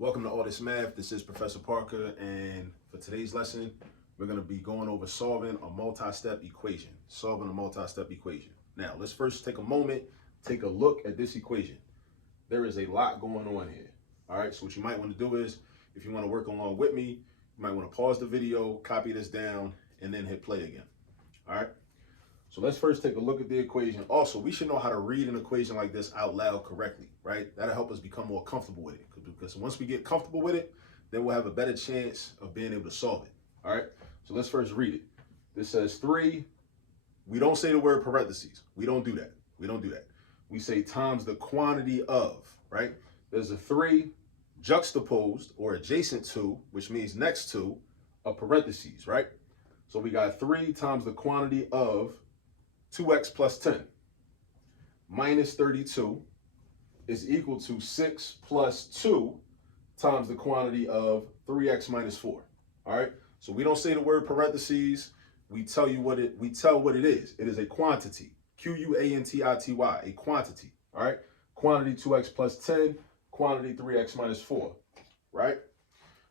Welcome to All This Math. This is Professor Parker, and for today's lesson, we're going to be going over solving a multi-step equation. Now, let's first take a moment, take a look at this equation. There is a lot going on here. All right, so what you might want to do is, if you want to work along with me, you might want to pause the video, copy this down, and then hit play again. All right, so let's first take a look at the equation. Also, we should know how to read an equation like this out loud correctly, right? That'll help us become more comfortable with it. Because once we get comfortable with it, then we'll have a better chance of being able to solve it. All right, so let's first read it. This says 3. We don't say the word parentheses. We don't do that. We say times the quantity of, right? There's a 3 juxtaposed or adjacent to, which means next to, a parentheses, right? So we got 3 times the quantity of 2x plus 10 minus 32 is equal to 6 plus 2 times the quantity of 3x minus 4. All right, so we don't say the word parentheses. We tell what it is. It is a quantity. Quantity, a quantity. All right, quantity 2x plus 10, quantity 3x minus 4. Right?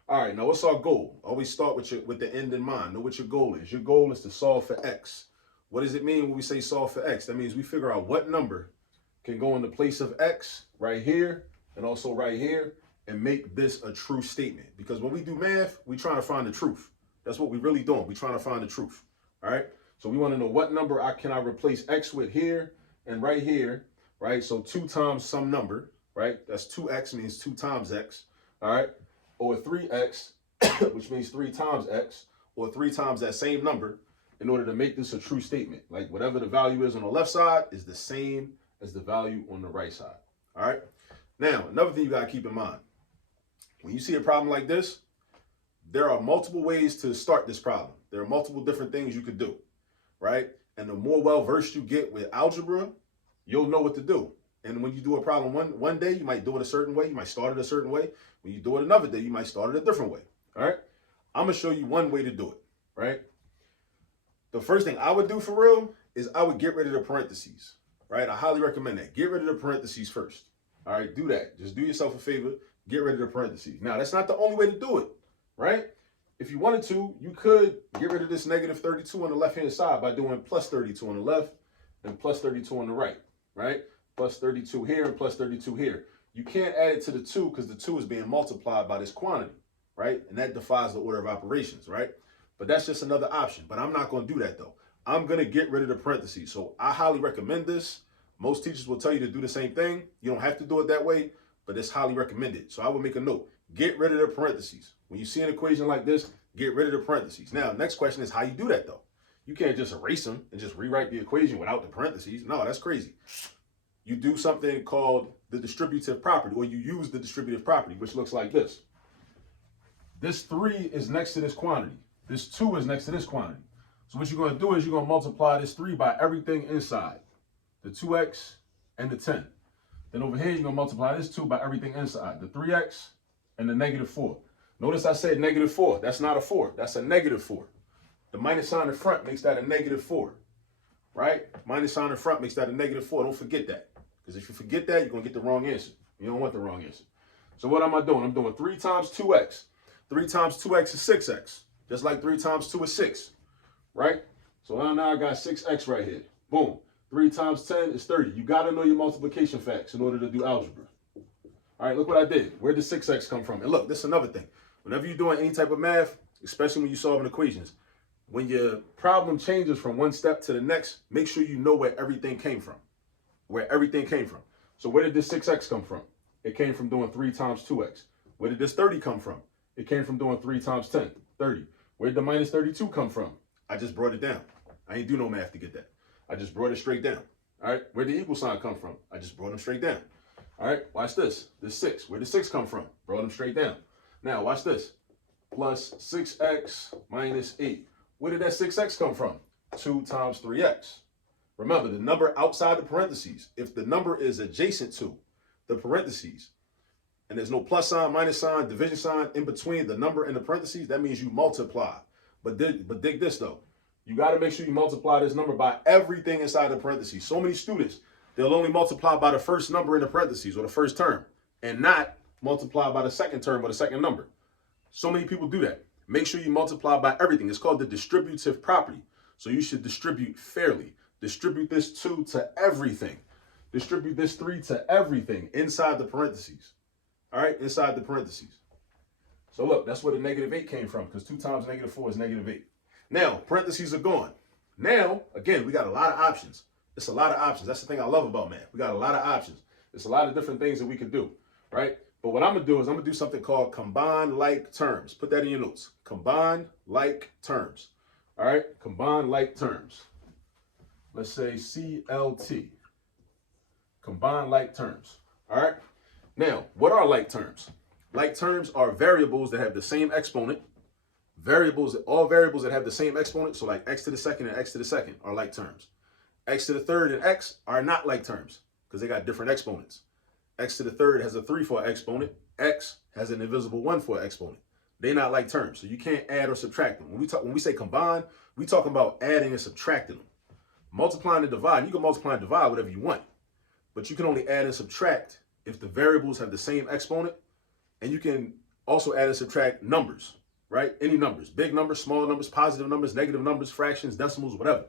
All right, now what's our goal? Always start with the end in mind. Know what your goal is. Your goal is to solve for x. What does it mean when we say solve for x? That means we figure out what number can go in the place of x right here and also right here and make this a true statement. Because when we do math, we're trying to find the truth. That's what we're really doing. We're trying to find the truth. All right. So we want to know what number can I replace x with here and right here. Right. So 2 times some number. Right. That's 2x means 2 times x. All right. Or 3x, which means 3 times x, or 3 times that same number in order to make this a true statement. Like whatever the value is on the left side is the same as the value on the right side. All right. Now, another thing you got to keep in mind. When you see a problem like this, there are multiple ways to start this problem. There are multiple different things you could do, right? And the more well-versed you get with algebra, you'll know what to do. And when you do a problem one day, you might do it a certain way. You might start it a certain way. When you do it another day, you might start it a different way. All right. I'm going to show you one way to do it, right? The first thing I would do for real is I would get rid of the parentheses, right? I highly recommend that. Get rid of the parentheses first. All right, do that. Just do yourself a favor. Get rid of the parentheses. Now, that's not the only way to do it, right? If you wanted to, you could get rid of this negative 32 on the left-hand side by doing plus 32 on the left and plus 32 on the right, right? Plus 32 here and plus 32 here. You can't add it to the 2 because the 2 is being multiplied by this quantity, right? And that defies the order of operations, right? But that's just another option. But I'm not going to do that, though. I'm going to get rid of the parentheses. So I highly recommend this. Most teachers will tell you to do the same thing. You don't have to do it that way, but it's highly recommended. So I would make a note. Get rid of the parentheses. When you see an equation like this, get rid of the parentheses. Now, next question is how you do that, though. You can't just erase them and just rewrite the equation without the parentheses. No, that's crazy. You do something called the distributive property, or you use the distributive property, which looks like this. This 3 is next to this quantity. This 2 is next to this quantity. So what you're going to do is you're going to multiply this 3 by everything inside. The 2x and the 10. Then over here, you're going to multiply this 2 by everything inside. The 3x and the negative 4. Notice I said negative 4. That's not a 4. That's a negative 4. The minus sign in front makes that a negative 4. Right? Minus sign in front makes that a negative 4. Don't forget that. Because if you forget that, you're going to get the wrong answer. You don't want the wrong answer. So what am I doing? I'm doing 3 times 2x. 3 times 2x is 6x. Just like 3 times 2 is 6. Right? So now I got 6x right here. Boom. 3 times 10 is 30. You got to know your multiplication facts in order to do algebra. All right, look what I did. Where did 6x come from? And look, this is another thing. Whenever you're doing any type of math, especially when you're solving equations, when your problem changes from one step to the next, make sure you know where everything came from. So where did this 6x come from? It came from doing 3 times 2x. Where did this 30 come from? It came from doing 3 times 10, 30. Where did the minus 32 come from? I just brought it down. I ain't do no math to get that. I just brought it straight down. All right, where did the equal sign come from? I just brought them straight down. All right, watch this. This 6. Where did 6 come from? Brought them straight down. Now, watch this. Plus 6x minus 8. Where did that 6x come from? 2 times 3x. Remember, the number outside the parentheses, if the number is adjacent to the parentheses, and there's no plus sign, minus sign, division sign in between the number and the parentheses, that means you multiply. But dig this, though. You got to make sure you multiply this number by everything inside the parentheses. So many students, they'll only multiply by the first number in the parentheses or the first term and not multiply by the second term or the second number. So many people do that. Make sure you multiply by everything. It's called the distributive property. So you should distribute fairly. Distribute this 2 to everything. Distribute this 3 to everything inside the parentheses. All right, inside the parentheses. So look, that's where the -8 came from, because 2 times -4 is -8. Now, parentheses are gone. Now, again, we got a lot of options. It's a lot of options. That's the thing I love about math. We got a lot of options. There's a lot of different things that we can do, right? But what I'm going to do is I'm going to do something called combine like terms. Put that in your notes. Combine like terms. All right? Combine like terms. Let's say CLT. Combine like terms. All right? Now, what are like terms? Like terms are variables that have the same exponent. All variables that have the same exponent, so like x to the second and x to the second are like terms. X to the third and x are not like terms because they got different exponents. X to the third has a 3 for an exponent. X has an invisible 1 for an exponent. They're not like terms, so you can't add or subtract them. When we say combine, we talking about adding and subtracting them. Multiplying and dividing, you can multiply and divide whatever you want, but you can only add and subtract if the variables have the same exponent, and you can also add and subtract numbers, right? Any numbers, big numbers, small numbers, positive numbers, negative numbers, fractions, decimals, whatever.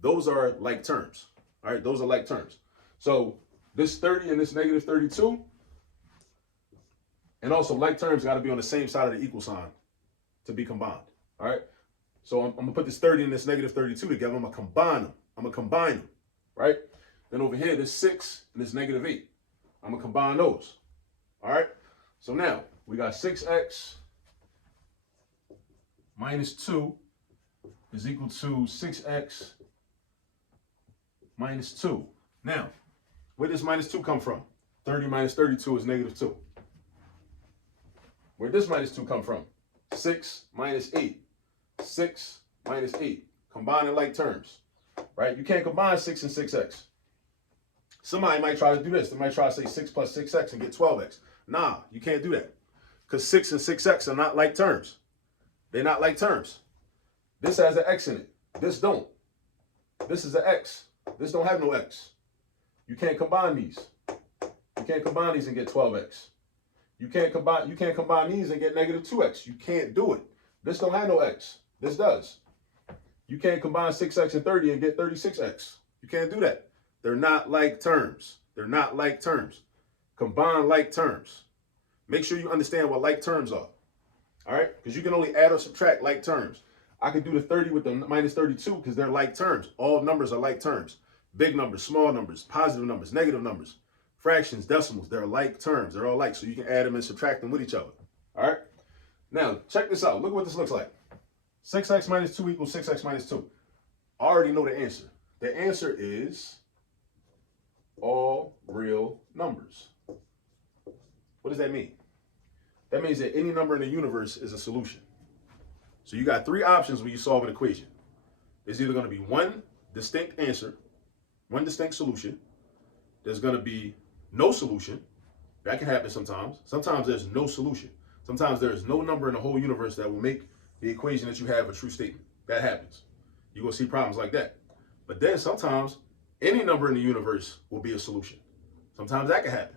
Those are like terms, all right? Those are like terms. So this 30 and this -32, and also like terms got to be on the same side of the equal sign to be combined, all right? So I'm going to put this 30 and this -32 together. I'm going to combine them. Right? Then over here, this 6 and this -8. I'm going to combine those, all right? So now we got 6x minus 2 is equal to 6x minus 2. Now, where does minus 2 come from? 30 minus 32 is -2. Where does minus 2 come from? 6 minus 8. 6 minus 8. Combine in like terms, right? You can't combine 6 and 6x. Somebody might try to do this. They might try to say 6 plus 6x and get 12x. Nah, you can't do that because 6 and 6x are not like terms. They're not like terms. This has an x in it. This don't. This is an x. This don't have no x. You can't combine these. You can't combine these and get 12x. You can't combine these and get -2x. You can't do it. This don't have no x. This does. You can't combine 6x and 30 and get 36x. You can't do that. They're not like terms. They're not like terms. Combine like terms. Make sure you understand what like terms are. All right? Because you can only add or subtract like terms. I could do the 30 with the -32 because they're like terms. All numbers are like terms. Big numbers, small numbers, positive numbers, negative numbers, fractions, decimals. They're like terms. They're all like, so you can add them and subtract them with each other. All right? Now, check this out. Look at what this looks like. 6x minus 2 equals 6x minus 2. I already know the answer. The answer is all real numbers. What does that mean? That means that any number in the universe is a solution. So you got 3 options when you solve an equation. There's either going to be one distinct answer, one distinct solution. There's going to be no solution. That can happen sometimes. Sometimes there's no solution. Sometimes there is no number in the whole universe that will make the equation that you have a true statement. That happens. You're going to see problems like that. But then sometimes any number in the universe will be a solution. Sometimes that can happen,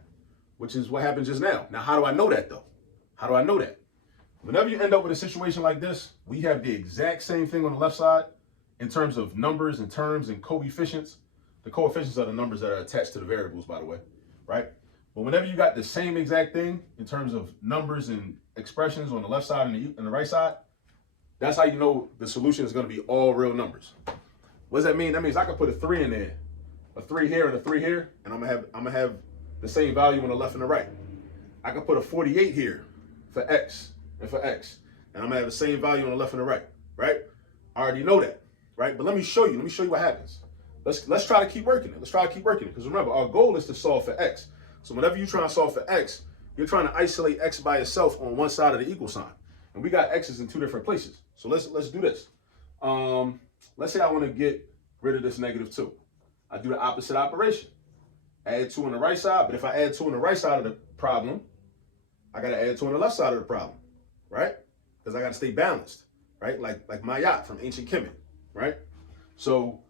which is what happened just now. Now, how do I know that, though? How do I know that? Whenever you end up with a situation like this, we have the exact same thing on the left side in terms of numbers and terms and coefficients. The coefficients are the numbers that are attached to the variables, by the way, right? But whenever you got the same exact thing in terms of numbers and expressions on the left side and the right side, that's how you know the solution is going to be all real numbers. What does that mean? That means I can put a 3 in there, a 3 here and a 3 here, and I'm gonna have the same value on the left and the right. I can put a 48 here for x and for x, and I'm gonna have the same value on the left and the right, right? I already know that, right? But let me show you what happens. Let's try to keep working it. Let's try to keep working it. Because remember, our goal is to solve for x. So whenever you're trying to solve for x, you're trying to isolate x by itself on one side of the equal sign. And we got x's in 2 different places. So let's do this. Let's say I want to get rid of this -2. I do the opposite operation. Add 2 on the right side, but if I add 2 on the right side of the problem, I got to add 2 on the left side of the problem, right? Because I got to stay balanced, right? Like my yacht from Ancient Kemet, right? So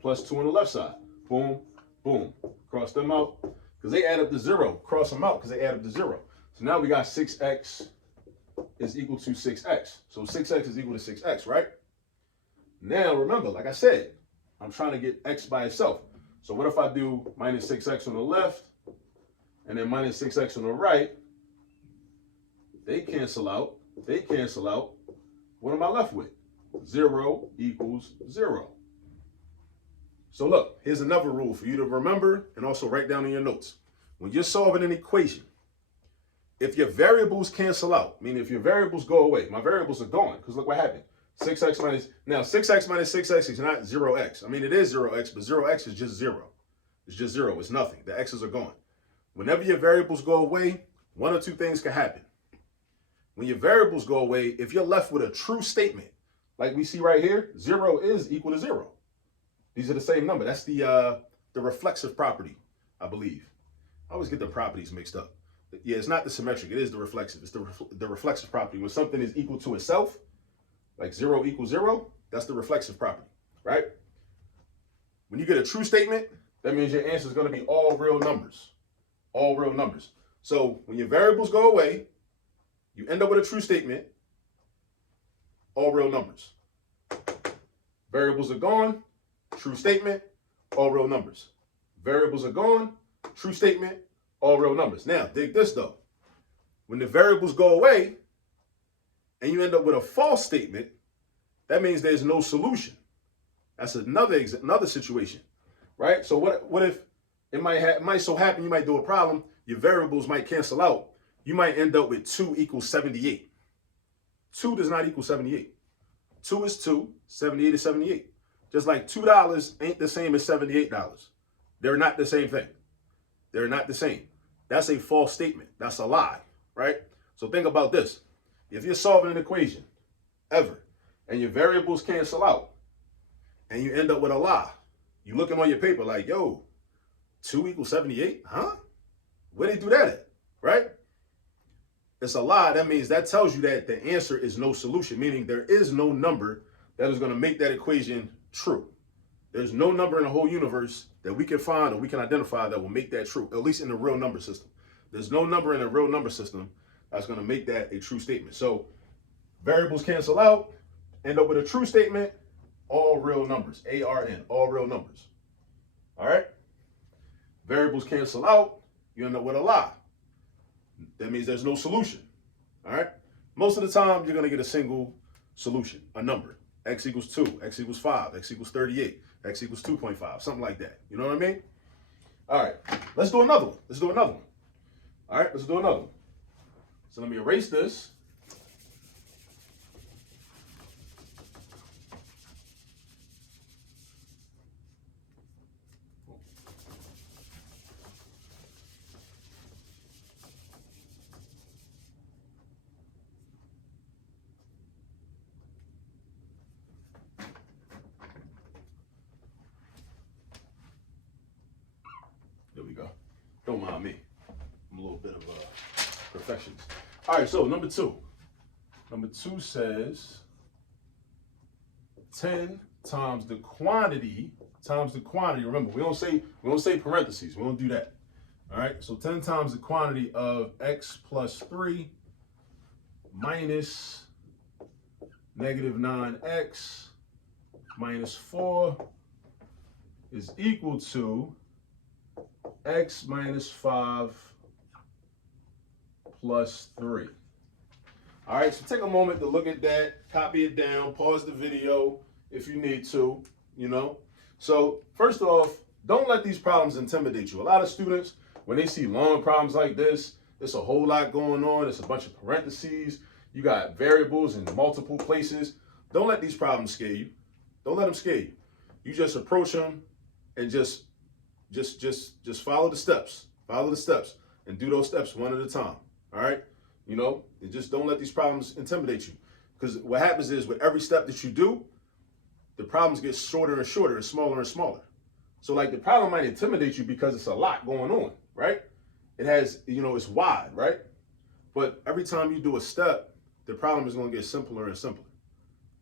plus 2 on the left side. Boom, boom. Cross them out because they add up to 0. Cross them out because they add up to 0. So now we got 6x is equal to 6x. So 6x is equal to 6x, right? Now remember, like I said, I'm trying to get x by itself. So what if I do minus 6x on the left and then minus 6x on the right? They cancel out. They cancel out. What am I left with? 0 equals 0. So look, here's another rule for you to remember and also write down in your notes. When you're solving an equation, if your variables cancel out, meaning if your variables go away, my variables are gone, because look what happened. 6x minus, now 6x minus 6x is not 0x. I mean, it is 0x, but 0x is just 0. It's just 0. It's nothing. The x's are gone. Whenever your variables go away, one or two things can happen. When your variables go away, if you're left with a true statement, like we see right here, 0 is equal to 0. These are the same number. That's the reflexive property, I believe. I always get the properties mixed up. Yeah, it's not the symmetric. It is the reflexive. It's the reflexive property. When something is equal to itself, like 0 equals 0, that's the reflexive property, right? When you get a true statement, that means your answer is going to be all real numbers. All real numbers. So when your variables go away, you end up with a true statement, all real numbers. Variables are gone, true statement, all real numbers. Variables are gone, true statement, all real numbers. Now, dig this though. When the variables go away and you end up with a false statement, that means there's no solution. That's another situation, right? So what if it might so happen you might do a problem, your variables might cancel out. You might end up with 2 equals 78. 2 does not equal 78. 2 is 2, 78 is 78. Just like $2 ain't the same as $78. They're not the same thing. They're not the same. That's a false statement. That's a lie, right? So think about this. If you're solving an equation, ever, and your variables cancel out, and you end up with a lie, you looking on your paper like, yo, 2 equals 78? Huh? Where they do that at, right? It's a lie. That means that tells you that the answer is no solution, meaning there is no number that is going to make that equation true. There's no number in the whole universe that we can find or we can identify that will make that true, at least in the real number system. There's no number in a real number system that's going to make that a true statement. So variables cancel out, end up with a true statement, all real numbers, ARN, all real numbers. All right? Variables cancel out, you end up with a lie. That means there's no solution. All right? Most of the time, you're going to get a single solution, a number. X equals 2, X equals 5, X equals 38, X equals 2.5, something like that. You know what I mean? All right, let's do another one. Let's do another one. All right, let's do another one. So let me erase this. There we go. Don't mind me. I'm a little bit of a perfectionist. All right, so number 2. Number 2 says 10 times the quantity times the quantity. Remember, we don't say parentheses. We don't do that. All right, so 10 times the quantity of x plus 3 minus negative 9x minus 4 is equal to x minus 5 plus 3. All right, so take a moment to look at that, copy it down, pause the video if you need to, you know. So first off, don't let these problems intimidate you. A lot of students, when they see long problems like this, there's a whole lot going on. It's a bunch of parentheses. You got variables in multiple places. Don't let these problems scare you. Don't let them scare you. You just approach them and just follow the steps. Follow the steps and do those steps one at a time. All right? You know, and just don't let these problems intimidate you. Because what happens is with every step that you do, the problems get shorter and shorter and smaller and smaller. So like the problem might intimidate you because it's a lot going on, right? It has, you know, it's wide, right? But every time you do a step, the problem is going to get simpler and simpler,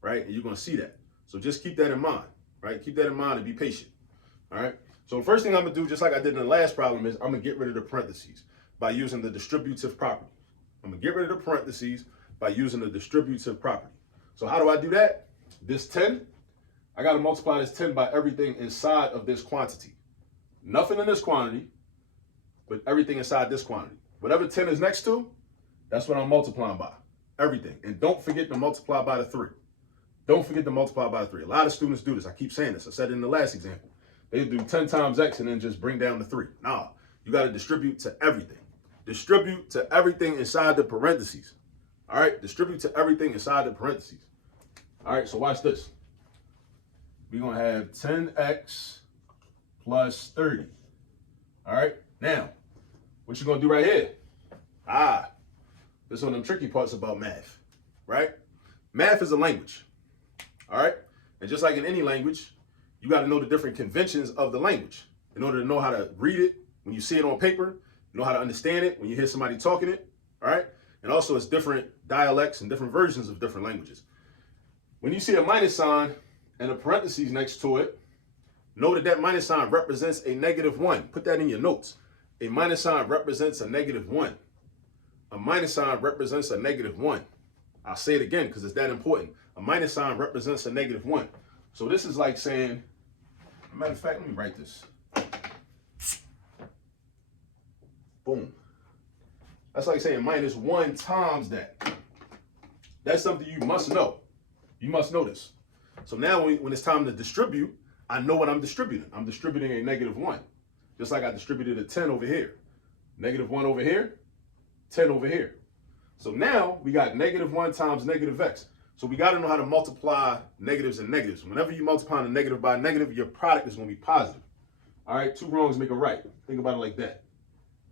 right? And you're going to see that. So just keep that in mind, right? Keep that in mind and be patient, all right? So the first thing I'm going to do, just like I did in the last problem, is I'm going to get rid of the parentheses by using the distributive property. I'm going to get rid of the parentheses by using the distributive property. So how do I do that? This 10, I got to multiply this 10 by everything inside of this quantity. Nothing in this quantity, but everything inside this quantity. Whatever 10 is next to, that's what I'm multiplying by. Everything. And don't forget to multiply by the 3. Don't forget to multiply by the 3. A lot of students do this. I keep saying this. I said it in the last example. They do 10 times x and then just bring down the 3. Nah, you got to distribute to everything. Distribute to everything inside the parentheses. All right? Distribute to everything inside the parentheses. All right, so watch this. We're going to have 10x plus 30. All right? Now, what you going to do right here? This is one of them tricky parts about math, right? Math is a language. All right? And just like in any language, you got to know the different conventions of the language in order to know how to read it when you see it on paper, know how to understand it when you hear somebody talking it, all right? And also it's different dialects and different versions of different languages. When you see a minus sign and a parentheses next to it, know that that minus sign represents a -1. Put that in your notes. A minus sign represents a -1. A minus sign represents a -1. I'll say it again because it's that important. A minus sign represents a -1. So this is like saying, matter of fact, let me write this. Boom. That's like saying -1 times that. That's something you must know. You must know this. So now when it's time to distribute, I know what I'm distributing. I'm distributing a -1. Just like I distributed a 10 over here. -1 over here, 10 over here. So now we got -1 times -x. So we got to know how to multiply negatives and negatives. Whenever you multiply a negative by a negative, your product is going to be positive. All right, 2 wrongs make a right. Think about it like that.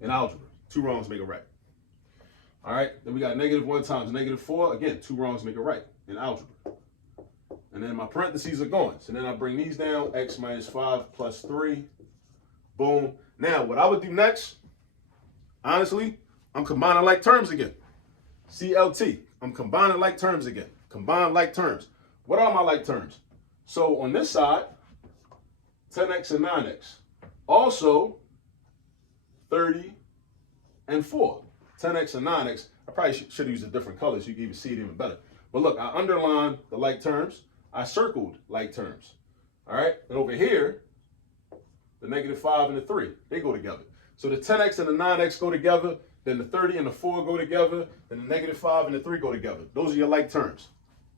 In algebra, 2 wrongs make a right. All right, then we got -1 times -4. Again, 2 wrongs make a right in algebra. And then my parentheses are going. So then I bring these down, x minus 5 plus 3. Boom. Now, what I would do next, honestly, I'm combining like terms again. CLT. I'm combining like terms again. Combine like terms. What are my like terms? So on this side, 10x and 9x. Also, 30 and 4. 10x and 9x. I probably should use a different color so you can even see it even better. But look, I underlined the like terms. I circled like terms. All right? And over here, the -5 and the 3, they go together. So the 10x and the 9x go together. Then the 30 and the 4 go together. Then the -5 and the 3 go together. Those are your like terms.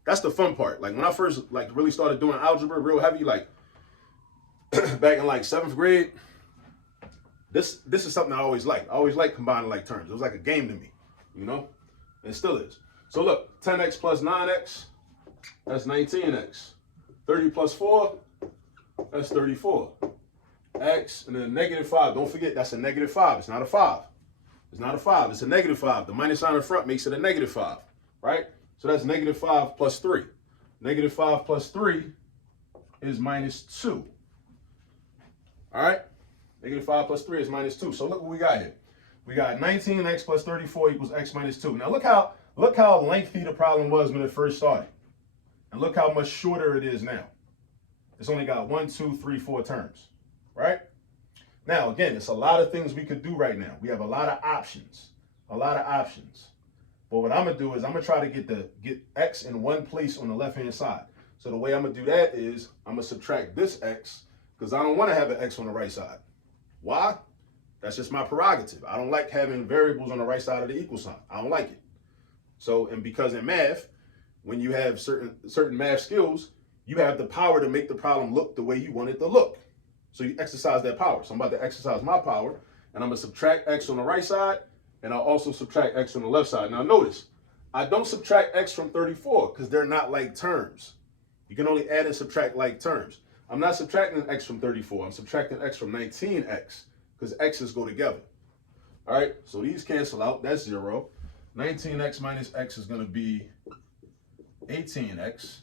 That's the fun part. Like when I first really started doing algebra real heavy, like back in like 7th grade, this is something I always liked. I always liked combining like terms. It was like a game to me, you know? And it still is. So look, 10x plus 9x, that's 19x. 30 plus 4, that's 34. X, and then -5. Don't forget, that's a -5. It's not a 5. It's not a 5. It's a -5. The minus sign in front makes it a -5, right? So that's -5 plus 3. -5 plus 3 is -2. All right? -5 plus 3 is -2. So look what we got here. We got 19x plus 34 equals x minus 2. Now look how lengthy the problem was when it first started. And look how much shorter it is now. It's only got 1, 2, 3, 4 terms, right? Now, again, it's a lot of things we could do right now. We have a lot of options, But what I'm gonna do is I'm gonna try to get x in one place on the left-hand side. So the way I'm gonna do that is I'm gonna subtract this x because I don't want to have an x on the right side. Why? That's just my prerogative. I don't like having variables on the right side of the equal sign. I don't like it. So, and because in math, when you have certain math skills, you have the power to make the problem look the way you want it to look. So you exercise that power. So I'm about to exercise my power, and I'm going to subtract x on the right side, and I'll also subtract x on the left side. Now notice, I don't subtract x from 34 because they're not like terms. You can only add and subtract like terms. I'm not subtracting x from 34. I'm subtracting x from 19x because x's go together. All right, so these cancel out. That's 0. 19x minus x is going to be 18x.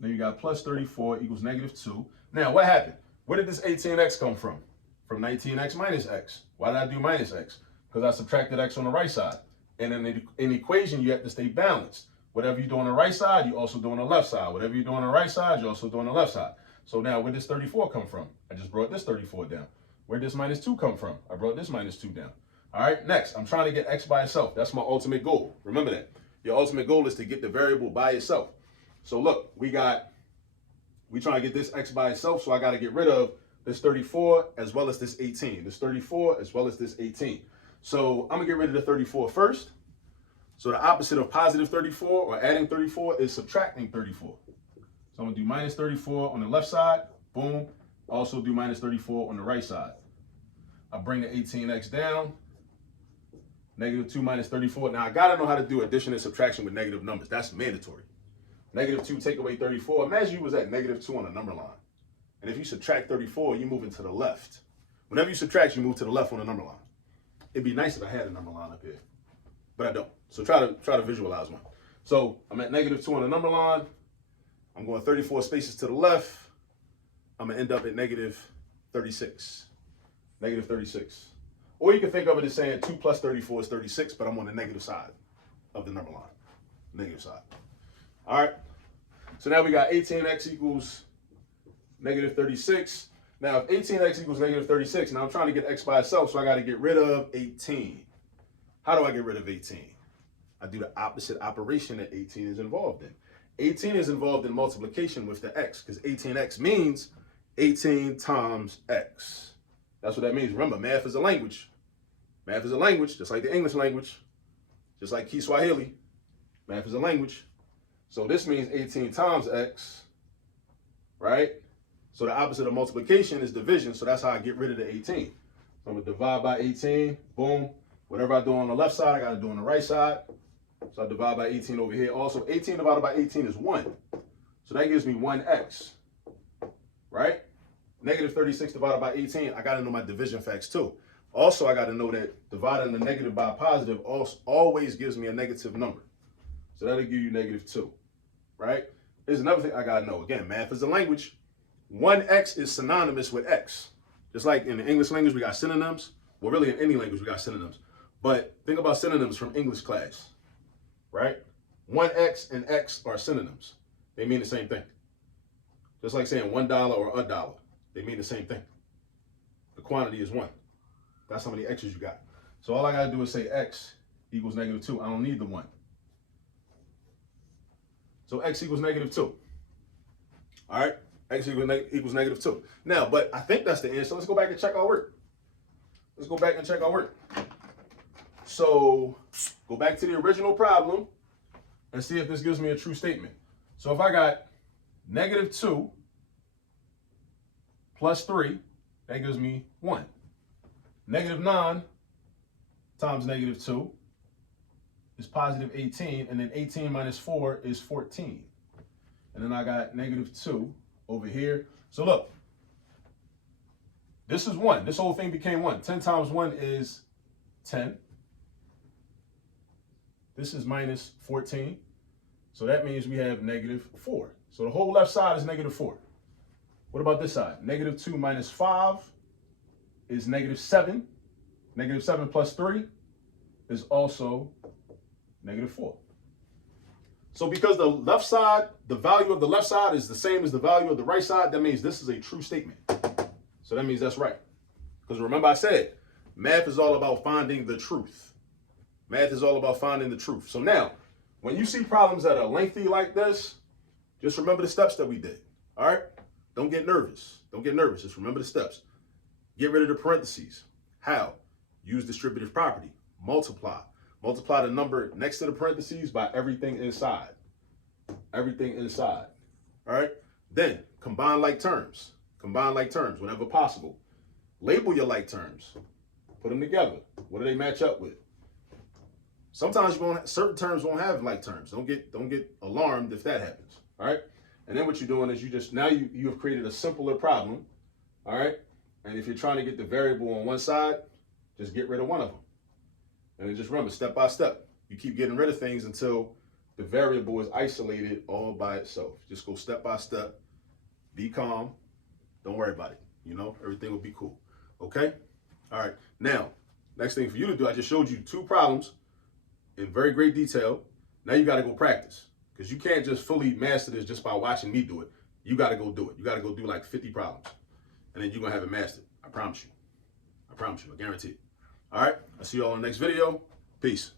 Then you got plus 34 equals -2. Now, what happened? Where did this 18x come from? From 19x minus x. Why did I do minus x? Because I subtracted x on the right side. And in an equation, you have to stay balanced. Whatever you do on the right side, you also do on the left side. Whatever you do on the right side, you also do on the left side. So now, where does 34 come from? I just brought this 34 down. Where does -2 come from? I brought this -2 down. All right, next, I'm trying to get x by itself. That's my ultimate goal. Remember that. Your ultimate goal is to get the variable by itself. So look, we trying to get this x by itself, so I got to get rid of this 34 as well as this 18. This 34 as well as this 18. So I'm going to get rid of the 34 first. So the opposite of positive 34 or adding 34 is subtracting 34. So I'm going to do minus 34 on the left side. Boom. Also do minus 34 on the right side. I bring the 18x down. Negative 2 minus 34. Now I got to know how to do addition and subtraction with negative numbers. That's mandatory. Negative 2 take away 34. Imagine you was at negative 2 on the number line. And if you subtract 34, you're moving to the left. Whenever you subtract, you move to the left on the number line. It'd be nice if I had a number line up here, but I don't. So try to visualize one. So I'm at negative 2 on the number line. I'm going 34 spaces to the left. I'm going to end up at negative 36. Negative 36. Or you can think of it as saying 2 plus 34 is 36, but I'm on the negative side of the number line. Negative side. All right. So now we got 18x equals negative 36. Now, if 18x equals negative 36, now I'm trying to get x by itself, so I got to get rid of 18. How do I get rid of 18? I do the opposite operation that 18 is involved in. 18 is involved in multiplication with the x, because 18x means 18 times x. That's what that means. Remember, math is a language. Math is a language, just like the English language, just like Kiswahili. Math is a language. So this means 18 times x, right? So the opposite of multiplication is division, so that's how I get rid of the 18. So I'm going to divide by 18, boom. Whatever I do on the left side, I got to do on the right side. So I divide by 18 over here. Also, 18 divided by 18 is 1. So that gives me 1x, right? Negative 36 divided by 18, I got to know my division facts too. Also, I got to know that dividing the negative by a positive always gives me a negative number. So that'll give you negative 2, right? There's another thing I got to know. Again, math is a language. 1x is synonymous with x. Just like in the English language, we got synonyms. Well, really in any language, we got synonyms. But think about synonyms from English class, right? 1x and x are synonyms. They mean the same thing. Just like saying $1 or a dollar. They mean the same thing. The quantity is 1. That's how many x's you got. So all I got to do is say x equals negative 2. I don't need the 1. So x equals negative 2. All right? X equals negative 2. Now, but I think that's the answer. Let's go back and check our work. Let's go back and check our work. So go back to the original problem and see if this gives me a true statement. So if I got negative 2 plus 3, that gives me 1. Negative 9 times negative 2 is positive 18, and then 18 minus 4 is 14. And then I got negative 2 over here. So look, this is 1. This whole thing became 1. 10 times 1 is 10. This is minus 14. So that means we have negative 4. So the whole left side is negative 4. What about this side? Negative 2 minus 5 is negative 7. Negative 7 plus 3 is also negative 4. So because the left side, the value of the left side is the same as the value of the right side, that means this is a true statement. So that means that's right. Because remember I said, math is all about finding the truth. Math is all about finding the truth. So now, when you see problems that are lengthy like this, just remember the steps that we did. All right? Don't get nervous. Don't get nervous. Just remember the steps. Get rid of the parentheses. How? Use distributive property. Multiply. Multiply the number next to the parentheses by everything inside. Everything inside. All right? Then, combine like terms. Combine like terms whenever possible. Label your like terms. Put them together. What do they match up with? Sometimes certain terms won't have like terms. Don't get alarmed if that happens. All right? And then what you're doing is you have created a simpler problem. All right? And if you're trying to get the variable on one side, just get rid of one of them. And then just remember, step by step, you keep getting rid of things until the variable is isolated all by itself. Just go step by step. Be calm. Don't worry about it. You know, everything will be cool. Okay? All right. Now, next thing for you to do, I just showed you 2 problems in very great detail. Now you got to go practice, because you can't just fully master this just by watching me do it. You got to go do it. You got to go do like 50 problems, and then you're going to have it mastered. I promise you. I promise you. I guarantee it. All right, I'll see you all in the next video. Peace.